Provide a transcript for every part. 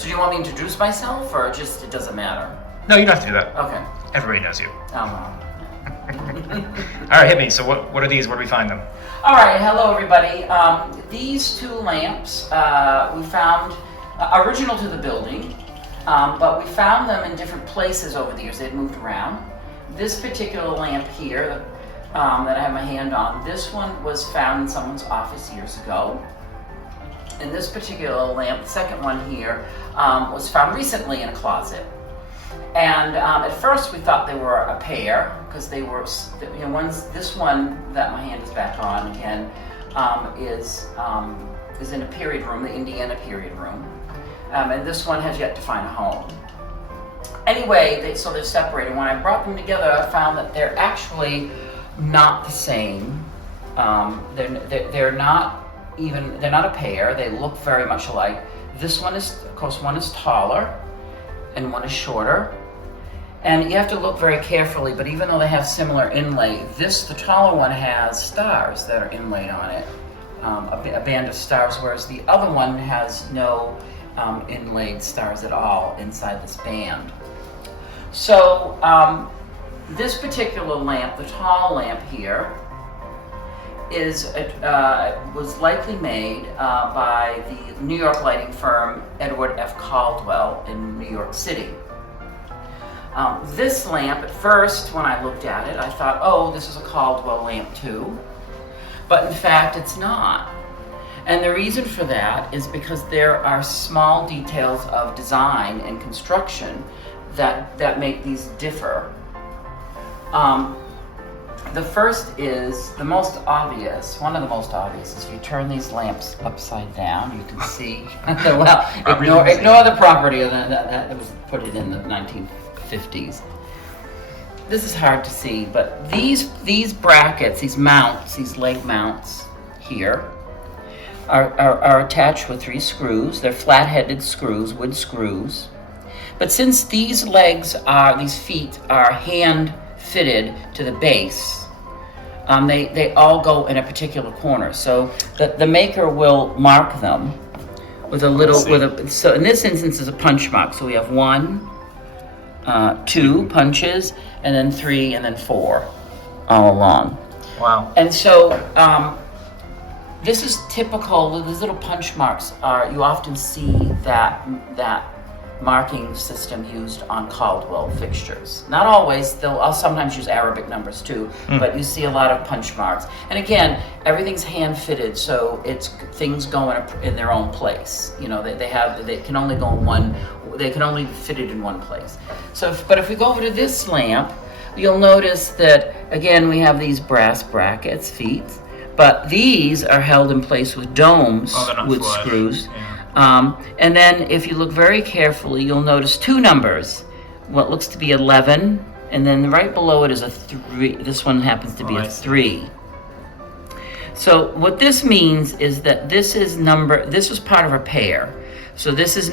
So do you want me to introduce myself, or just it doesn't matter? No, you don't have to do that. Okay. Everybody knows you. Oh. All right, hit me. So what are these? Where do we find them? All right, hello everybody. These two lamps we found original to the building, but we found them in different places over the years. They'd moved around. This particular lamp here that I have my hand on, this one was found in someone's office years ago. And this particular lamp, the second one here, was found recently in a closet. And at first we thought they were a pair, because they were, you know, this one that my hand is back on again is in a period room, the Indiana period room, and this one has yet to find a home. Anyway, so they're separated. When I brought them together, I found that they're actually not the same. They're not a pair. They look very much alike. This one is, of course, one is taller and one is shorter. And you have to look very carefully, but even though they have similar inlay, the taller one has stars that are inlaid on it, a band of stars, whereas the other one has no inlaid stars at all inside this band. So this particular lamp, the tall lamp here, was likely made by the New York lighting firm Edward F. Caldwell in New York City. This lamp, at first, when I looked at it, I thought, oh, this is a Caldwell lamp too. But in fact, it's not. And the reason for that is because there are small details of design and construction that make these differ. The first is the most obvious. One of the most obvious is if you turn these lamps upside down, you can see. Well, ignore the property of that was put it in the 1950s. This is hard to see, but these brackets, these mounts, these leg mounts here, are attached with 3 screws. They're flat-headed screws, wood screws. But since these feet are hand-fitted to the base, they all go in a particular corner. So the maker will mark them with a little, so in this instance is a punch mark. So we have 1, 2 punches, and then 3, and then 4 all along. Wow. And so this is typical. These little punch marks you often see that marking system used on Caldwell fixtures. Not always. I'll sometimes use Arabic numbers too, but you see a lot of punch marks. And again, everything's hand fitted, so things go in their own place. You know, they can only go in one. They can only fit it in one place. But if we go over to this lamp, you'll notice that again we have these brass brackets, feet, but these are held in place with domes with screws. Yeah. And then if you look very carefully, you'll notice 2 numbers. What looks to be 11, and then right below it is a 3. This one happens to be a 3. So what this means is that this is part of a pair. So this is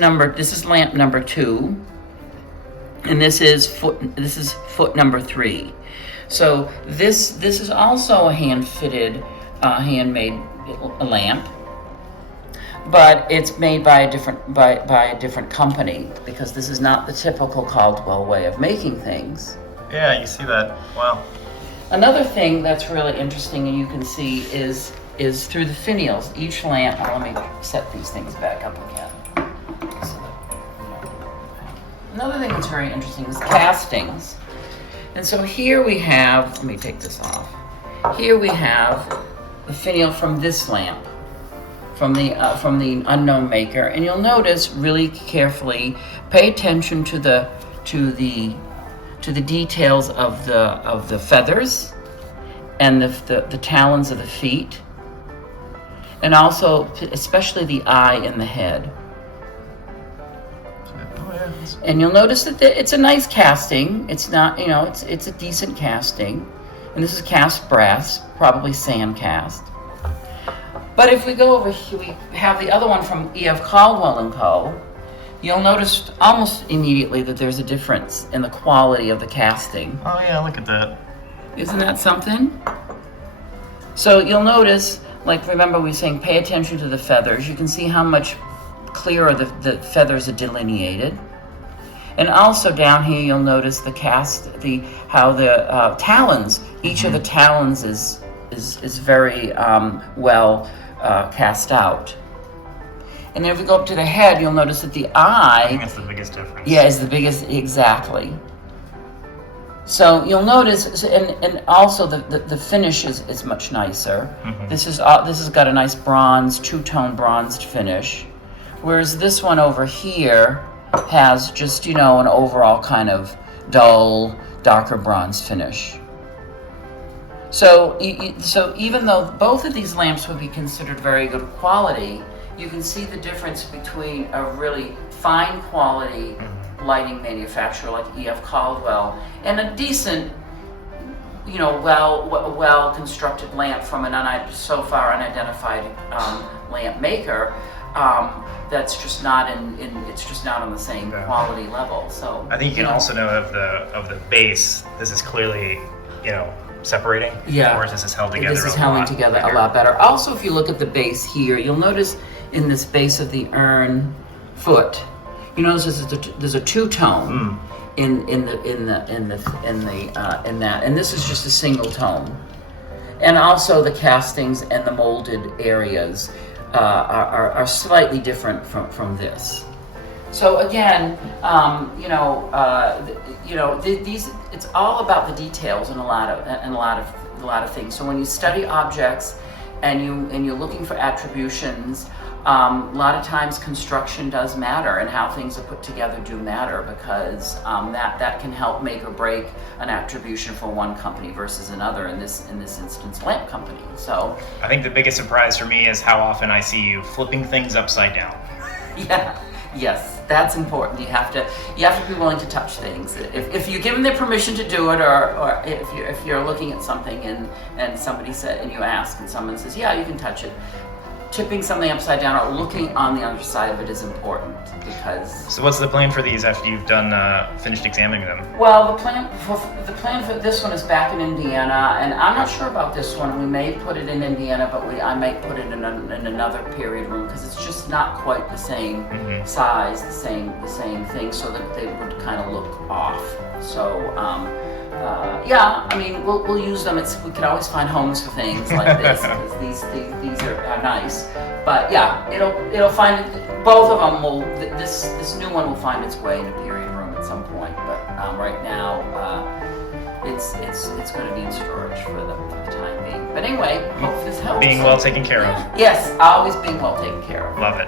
lamp number 2, and this is foot number 3. So this is also a hand-fitted, handmade lamp. But it's made by a different company, because this is not the typical Caldwell way of making things. Yeah, you see that. Wow. Another thing that's really interesting, and you can see, is through the finials. Each lamp. Let me set these things back up again. Another thing that's very interesting is castings. And so here we have. Let me take this off. Here we have the finial from this lamp. From the unknown maker, and you'll notice really carefully, pay attention to the details of the feathers and the talons of the feet, and also especially the eye and the head. Oh, yeah. And you'll notice that it's a nice casting. It's not, it's a decent casting, and this is cast brass, probably sand cast. But if we go over here, we have the other one from E.F. Caldwell & Co. You'll notice almost immediately that there's a difference in the quality of the casting. Oh yeah, look at that. Isn't that something? So you'll notice, like remember we were saying, pay attention to the feathers. You can see how much clearer the feathers are delineated. And also down here, you'll notice how the talons. Each of the talons is very well cast out. And then if we go up to the head, you'll notice that the eye. I think that's the biggest difference. Yeah, is the biggest, exactly. So you'll notice, and also the finish is much nicer. Mm-hmm. This has got a nice bronze, two-tone bronzed finish, whereas this one over here has just, an overall kind of dull, darker bronze finish. So even though both of these lamps would be considered very good quality, you can see the difference between a really fine quality lighting manufacturer like E.F. Caldwell and a decent, well constructed lamp from an so far unidentified lamp maker. That's just not it's just not on the same quality level. So I think you can also know of the base. This is clearly, separating. Yeah. Whereas this is held together. This is held together a lot better. Also, if you look at the base here, you'll notice in this base of the urn foot, you notice there's a two-tone in that, and this is just a single tone. And also the castings and the molded areas are slightly different from this. So again, these it's all about the details in a lot of things. So when you study objects and you're looking for attributions, a lot of times construction does matter, and how things are put together do matter, because that can help make or break an attribution for one company versus another. In this instance, lamp company. So I think the biggest surprise for me is how often I see you flipping things upside down. Yeah. Yes, that's important. You have to be willing to touch things. If you're given their permission to do it, or if you're looking at something and somebody said, and you ask and someone says, yeah, you can touch it. Tipping something upside down or looking on the other side of it is important, because. So what's the plan for these after you've done finished examining them? Well, the plan for this one is back in Indiana, and I'm not sure about this one. We may put it in Indiana, but I might put it in another period room, because it's just not quite the same size, the same thing, so that they would kind of look off. So. We'll use them. We could always find homes for things like this, because these are nice. But yeah, it'll find both of them will. This new one will find its way in a period room at some point. But right now, it's going to be in storage for the time being. But anyway, hope this helps. Being well taken care of. Yes, always being well taken care of. Love it.